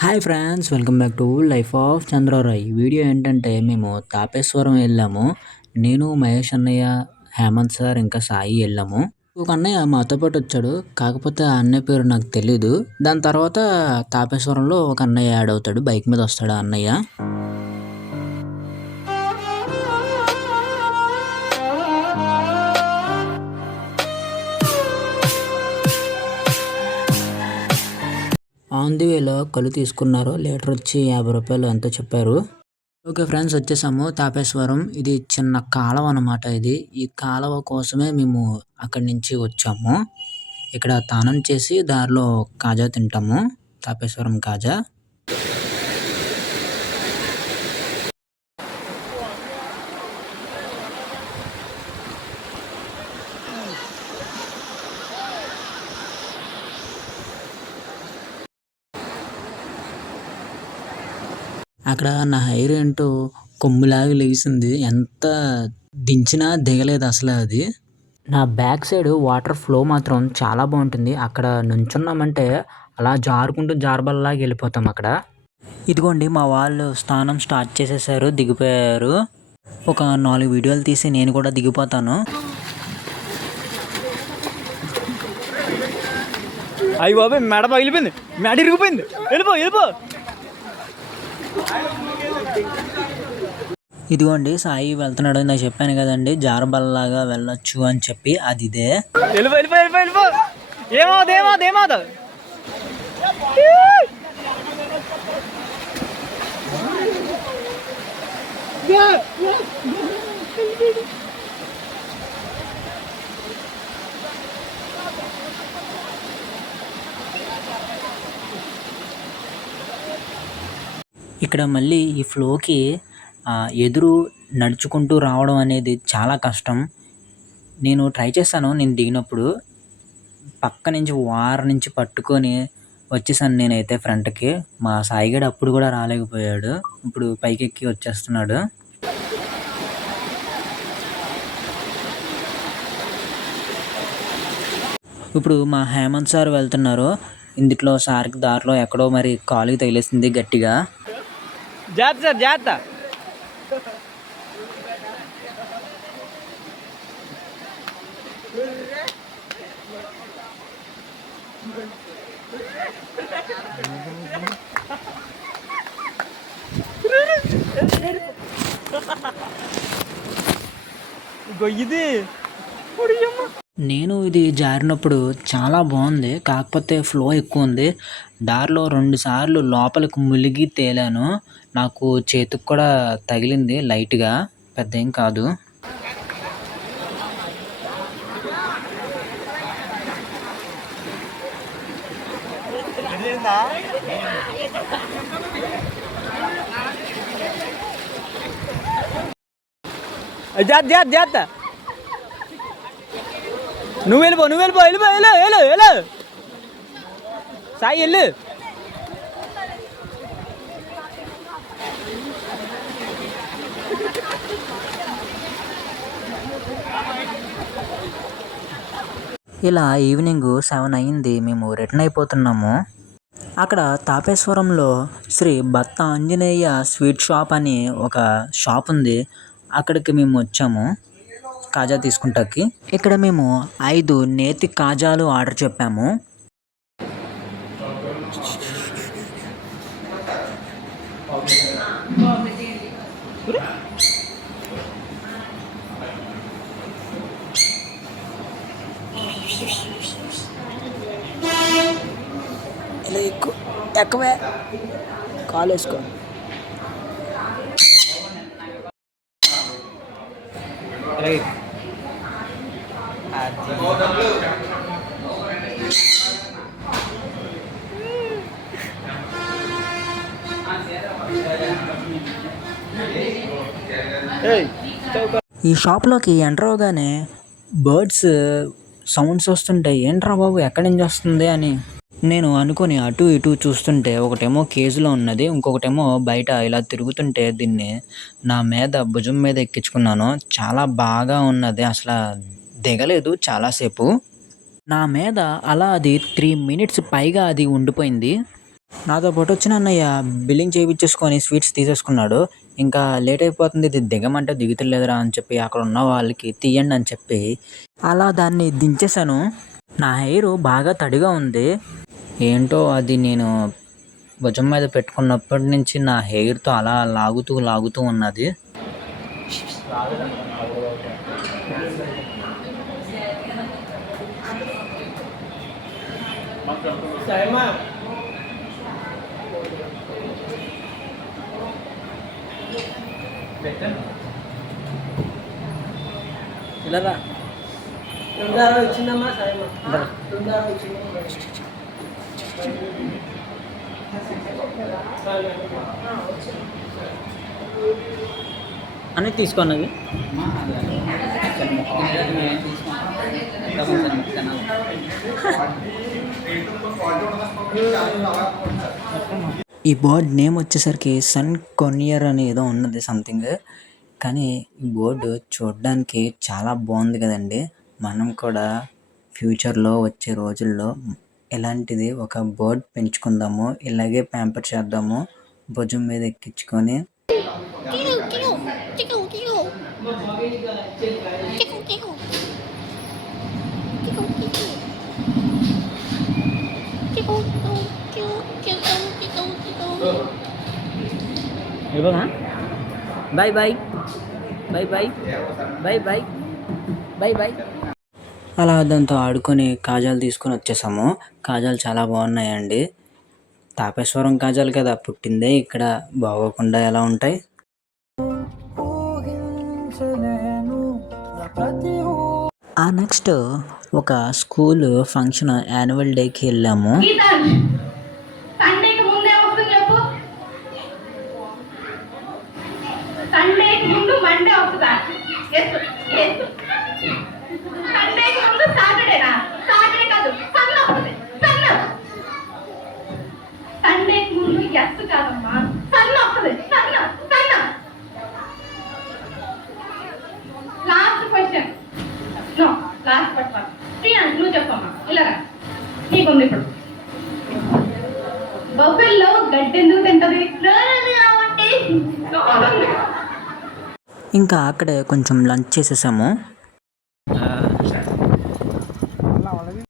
Hi friends, welcome back to life of Chandra Roy. Video ఏంటంటే మేము తాపేశ్వరం వెళ్ళాము. నేను, మహేష్ అన్నయ్య, హేమంత్ సార్ ఇంకా సాయి వెళ్ళాము. ఒక అన్నయ్య మాతో పాటు వచ్చాడు. కాకపోతే ఆ అన్నయ్య పేరు నాకు తెలీదు. దాని తర్వాత తాపేశ్వరంలో ఒక అన్నయ్య యాడ్ అవుతాడు. బైక్ మీద వస్తాడు ఆ అన్నయ్య. ఆన్ ది వేలో కళ్ళు తీసుకున్నారు. లీటర్ వచ్చి 50 రూపాయలు ఎంతో చెప్పారు. ఓకే ఫ్రెండ్స్, వచ్చేసాము తాపేశ్వరం. ఇది చిన్న కాలువ అనమాట. ఈ కాలువ కోసమే మేము అక్కడి నుంచి వచ్చాము. ఇక్కడ తానం చేసి దారిలో కాజా తింటాము, తాపేశ్వరం కాజా. అక్కడ నా హెయిర్ ఏంటో కొమ్ములాగా లేచింది. ఎంత దించినా దిగలేదు అసలు అది. నా బ్యాక్ సైడ్ వాటర్ ఫ్లో మాత్రం చాలా బాగుంటుంది. అక్కడ నుంచున్నామంటే అలా జారుకుంటూ జారబల్లాగా వెళ్ళిపోతాం అక్కడ. ఇదిగోండి మా వాళ్ళు స్నానం స్టార్ట్ చేసేసారు, దిగిపోయారు. ఒక 4 వీడియోలు తీసి నేను కూడా దిగిపోతాను. అయ్యి బాబాయ్, మెడ పగిలిపోయింది, మెడ ఇరిగిపోయింది. వెళ్ళిపో వెళ్ళిపో. ఇదిగోండి సాయి వెళ్తున్నాడు. నాకు చెప్పాను కదండి జారబల్లలాగా వెళ్ళొచ్చు అని చెప్పి, అది ఇదే. వెళ్ళిపో వెళ్ళిపో వెళ్ళిపో వెళ్ళిపో. ఏమవుతుంది ఏమవుతుంది ఏమవుతుంది. ఇక్కడ మళ్ళీ ఈ ఫ్లోకి ఎదురు నడుచుకుంటూ రావడం అనేది చాలా కష్టం. నేను ట్రై చేశాను. నేను దిగినప్పుడు పక్క నుంచి వార నుంచి పట్టుకొని వచ్చేసాను నేనైతే ఫ్రంట్కి. మా సాయిగడు అప్పుడు కూడా రాలేకపోయాడు. ఇప్పుడు పైకెక్కి వచ్చేస్తున్నాడు. ఇప్పుడు మా హేమంత్ సార్ వెళ్తున్నారు. ఇందులో సార్కి దారిలో ఎక్కడో మరి కాలుకి తగిలేసింది గట్టిగా. జాగ్రత్త సార్, జాగ్రత్త. గొయ్యిది. నేను ఇది జారినప్పుడు చాలా బాగుంది. కాకపోతే ఫ్లో ఎక్కువ ఉంది. దారిలో 2 సార్లు లోపలికి మునిగి తేలాను. నాకు చేతికి కూడా తగిలింది లైట్గా, పెద్ద ఏం కాదు. జాగ్రత్త జాగ్రత్త జాగ్రత్త. నువ్వు వెళ్ళిపో నువ్వు వెళ్ళిపో వెళ్ళిపో వెళ్ళు వెళ్ళు వెళ్ళు. సాయి వెళ్ళు. ఇలా ఈవినింగ్ 7 అయింది. మేము రిటర్న్ అయిపోతున్నాము. అక్కడ తాపేశ్వరంలో శ్రీ భక్త ఆంజనేయ స్వీట్ షాప్ అని ఒక షాప్ ఉంది. అక్కడికి మేము వచ్చాము కాజా తీసుకుంటాకి. ఇక్కడ మేము 5 నేతి కాజాలు ఆర్డర్ చెప్పాము. ఇలా ఎక్కువే కాలు వేసుకో. ఈ షాప్లోకి ఎంటర్ అవగానే బర్డ్స్ సౌండ్స్ వస్తుంటాయి. ఏంట్రా బాబు ఎక్కడి నుంచి వస్తుంది అని నేను అనుకొని అటు ఇటు చూస్తుంటే ఒకటేమో కేజీలో ఉన్నది, ఇంకొకటేమో బయట ఇలా తిరుగుతుంటే దీన్ని నా మీద భుజం మీద ఎక్కించుకున్నాను. చాలా బాగా ఉన్నది, అసలు దిగలేదు చాలాసేపు. నా మీద అలా అది 3 మినిట్స్ పైగా అది ఉండిపోయింది. నాతో పాటు వచ్చిన అన్నయ్య బిల్లింగ్ చేయించేసుకొని స్వీట్స్ తీసేసుకున్నాడు. ఇంకా లేట్ అయిపోతుంది, ఇది దిగమంటే దిగుతలేదురా అని చెప్పి అక్కడ ఉన్న వాళ్ళకి తీయండి అని చెప్పి అలా దాన్ని దించేశాను. నా హెయిర్ బాగా తడిగా ఉంది. ఏంటో అది నేను భుజం మీద పెట్టుకున్నప్పటి నుంచి నా హెయిర్తో అలా లాగుతూ లాగుతూ ఉన్నది. ఇలా అని తీసుకున్నది. ఈ బోర్డ్ నేమ్ వచ్చేసరికి సన్ కొనియర్ అని ఏదో ఉన్నది సంథింగ్. కానీ ఈ బోర్డు చూడడానికి చాలా బాగుంది కదండి. మనం కూడా ఫ్యూచర్లో వచ్చే రోజుల్లో ఇలాంటిది ఒక బోర్డ్ పెంచుకుందాము, ఇలాగే ప్యాంపర్ చేద్దాము, భుజం మీద ఎక్కించుకొని. Bye bye bye bye bye bye bye bye. అలా దాంతో ఆడుకొని కాజాలు తీసుకొని వచ్చేసాము. కాజాలు చాలా బాగున్నాయండి. తాపేశ్వరం కాజాలు కదా, పుట్టిందే ఇక్కడ, బాగోకుండా ఎలా ఉంటాయి. ఆ నెక్స్ట్ ఒక స్కూల్ ఫంక్షన్ యాన్యువల్ డేకి వెళ్ళాము. నువ్వు చెప్పమ్మా, ఇలాగా నీకుంది ఇప్పుడు. బఫెల్లో గడ్డి ఎందుకు తింటది? ఇంకా అక్కడే కొంచెం లంచ్ చేసేసాము.